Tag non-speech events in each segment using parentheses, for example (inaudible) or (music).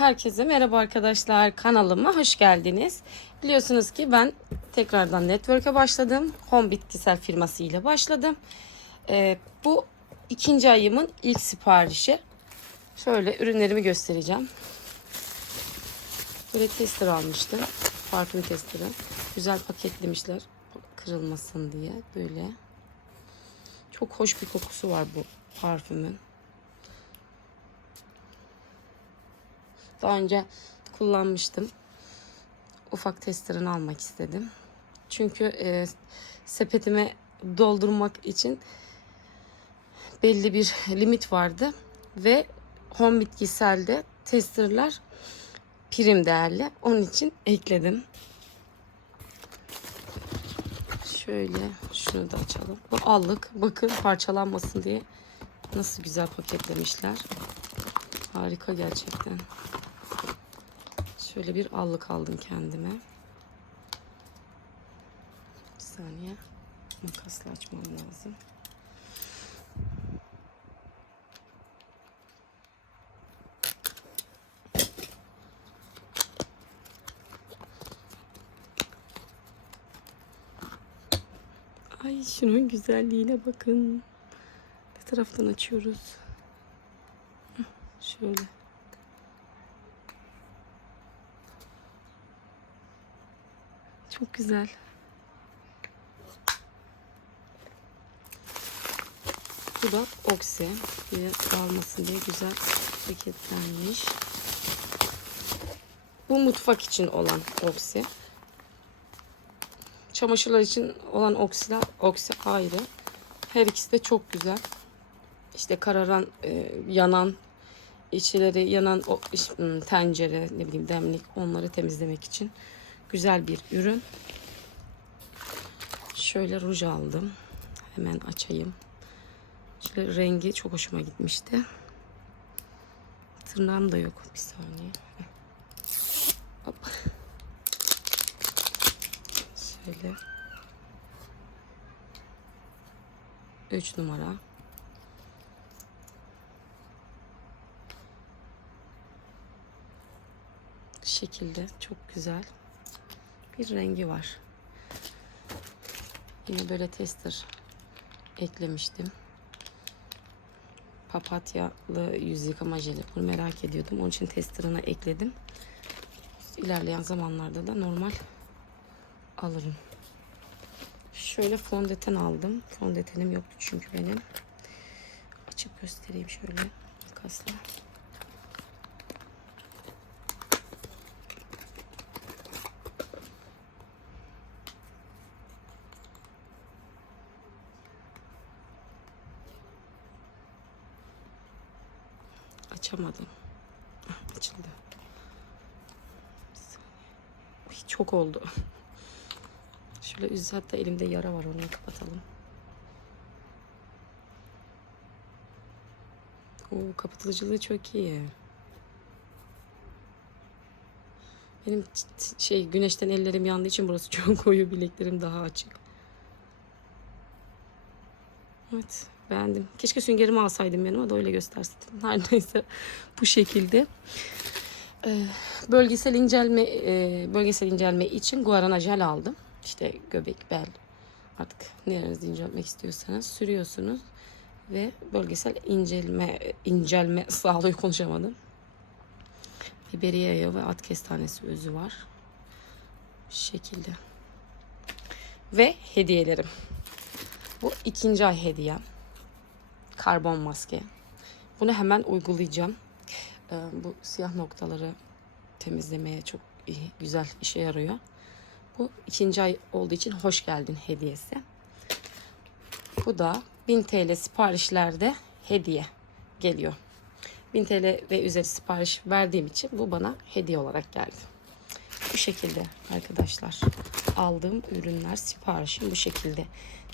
Herkese merhaba arkadaşlar. Kanalıma hoş geldiniz. Biliyorsunuz ki ben tekrardan network'e başladım. Home bitkisel firması ile başladım. Ee, bu ikinci ayımın ilk siparişi. Şöyle ürünlerimi göstereceğim. Böyle tester almıştım. Parfüm testeri. Güzel paketlemişler. Kırılmasın diye. Böyle. Çok hoş bir kokusu var bu parfümün. Daha önce kullanmıştım. Ufak testerini almak istedim. Çünkü e, sepetime doldurmak için belli bir limit vardı ve home bitkiselde testerler prim değerli. Onun için ekledim. Şöyle şunu da açalım. Bu allık. Bakın parçalanmasın diye nasıl güzel paketlemişler. Harika gerçekten. Şöyle bir allık aldım kendime. Bir saniye. Makasla açmam lazım. Ay şunun güzelliğine bakın. Ne taraftan açıyoruz? Şöyle. Çok güzel. Bu da oksi. Diye kalmasın diye güzel paketlenmiş. Bu mutfak için olan oksi. Çamaşırlar için olan oksiler, oksi ayrı. Her ikisi de çok güzel. İşte kararan, e, yanan, içleri yanan o, ım, tencere, ne bileyim demlik onları temizlemek için güzel bir ürün. Şöyle ruj aldım. Hemen açayım. Şöyle rengi çok hoşuma gitmişti. Tırnağım da yok. Bir saniye. Hop. Şöyle. 3 numara. şekilde çok güzel bir rengi var. Yine böyle tester eklemiştim. Papatyalı yüz yıkama jeli. Bunu merak ediyordum. Onun için testerına ekledim. İlerleyen zamanlarda da normal alırım. Şöyle fondöten aldım. Fondötenim yoktu çünkü benim. Açıp göstereyim şöyle makasla. Açamadım. Ah, Açıldı. Uy, çok oldu. Şöyle üz hatta elimde yara var onu kapatalım. Oo, kapatıcılığı çok iyi. Benim şey güneşten ellerim yandığı için burası çok koyu bileklerim daha açık. Evet beğendim. Keşke süngerimi alsaydım yanıma da öyle gösterseydim. Her (laughs) neyse bu şekilde. Ee, bölgesel incelme e, bölgesel incelme için guarana jel aldım. İşte göbek, bel artık nerenizi incelmek istiyorsanız sürüyorsunuz ve bölgesel incelme incelme (laughs) sağlıyor konuşamadım. Biberiye yağı ve at kestanesi özü var. Bu şekilde. Ve hediyelerim. Bu ikinci ay hediyem. Karbon maske. Bunu hemen uygulayacağım. Ee, bu siyah noktaları temizlemeye çok iyi, güzel işe yarıyor. Bu ikinci ay olduğu için hoş geldin hediyesi. Bu da 1000 TL siparişlerde hediye geliyor. 1000 TL ve üzeri sipariş verdiğim için bu bana hediye olarak geldi. Bu şekilde arkadaşlar. Aldığım ürünler siparişim bu şekilde.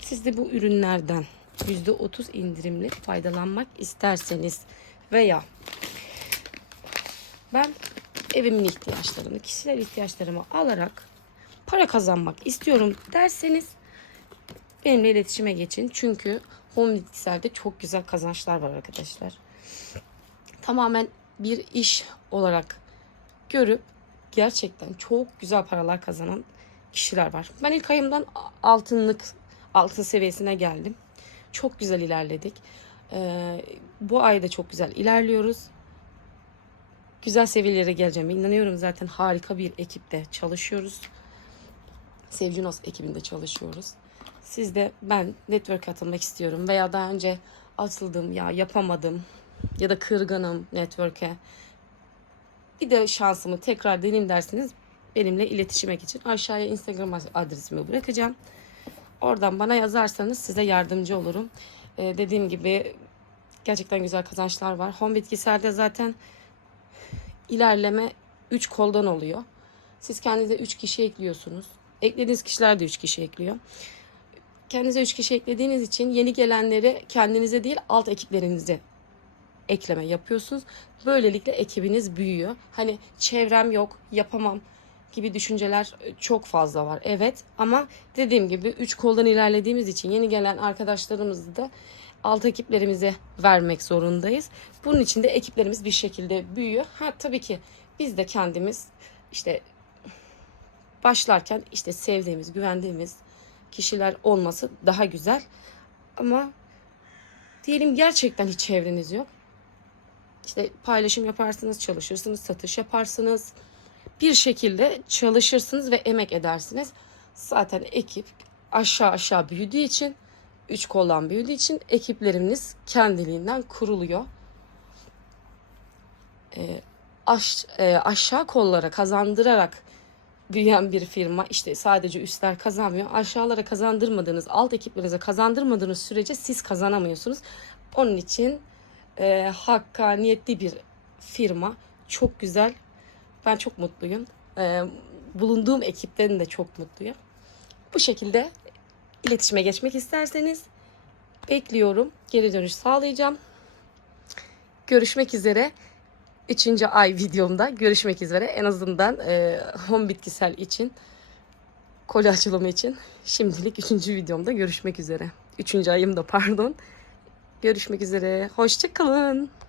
Siz de bu ürünlerden %30 indirimli faydalanmak isterseniz veya ben evimin ihtiyaçlarını, kişisel ihtiyaçlarımı alarak para kazanmak istiyorum derseniz benimle iletişime geçin. Çünkü home bitkiselde çok güzel kazançlar var arkadaşlar. Tamamen bir iş olarak görüp gerçekten çok güzel paralar kazanan kişiler var. Ben ilk ayımdan altınlık altın seviyesine geldim. Çok güzel ilerledik. Ee, bu ayda çok güzel ilerliyoruz. Güzel seviyelere geleceğime inanıyorum. Zaten harika bir ekipte çalışıyoruz. Sevcinos ekibinde çalışıyoruz. Siz de ben network katılmak istiyorum veya daha önce atıldım ya yapamadım ya da kırgınım network'e. Bir de şansımı tekrar deneyim derseniz benimle iletişime geçin. Aşağıya Instagram adresimi bırakacağım. Oradan bana yazarsanız size yardımcı olurum. Ee, dediğim gibi gerçekten güzel kazançlar var. Home bitkiselde zaten ilerleme 3 koldan oluyor. Siz kendinize 3 kişi ekliyorsunuz. Eklediğiniz kişiler de 3 kişi ekliyor. Kendinize 3 kişi eklediğiniz için yeni gelenleri kendinize değil alt ekiplerinize ekleme yapıyorsunuz. Böylelikle ekibiniz büyüyor. Hani çevrem yok, yapamam gibi düşünceler çok fazla var. Evet ama dediğim gibi 3 koldan ilerlediğimiz için yeni gelen arkadaşlarımızı da alt ekiplerimize vermek zorundayız. Bunun için de ekiplerimiz bir şekilde büyüyor. Ha tabii ki biz de kendimiz işte başlarken işte sevdiğimiz, güvendiğimiz kişiler olması daha güzel. Ama diyelim gerçekten hiç çevreniz yok. İşte paylaşım yaparsınız, çalışırsınız, satış yaparsınız. Bir şekilde çalışırsınız ve emek edersiniz. Zaten ekip aşağı aşağı büyüdüğü için, üç koldan büyüdüğü için ekiplerimiz kendiliğinden kuruluyor. Ee, aş, e, aşağı kollara kazandırarak büyüyen bir firma işte sadece üstler kazanmıyor. Aşağılara kazandırmadığınız, alt ekiplerinize kazandırmadığınız sürece siz kazanamıyorsunuz. Onun için e, hakkaniyetli bir firma. Çok güzel. Ben çok mutluyum. E, bulunduğum ekipten de çok mutluyum. Bu şekilde iletişime geçmek isterseniz bekliyorum. Geri dönüş sağlayacağım. Görüşmek üzere. Üçüncü ay videomda görüşmek üzere. En azından e, home bitkisel için, kolye açılımı için şimdilik üçüncü videomda görüşmek üzere. Üçüncü ayımda pardon. Görüşmek üzere. Hoşçakalın.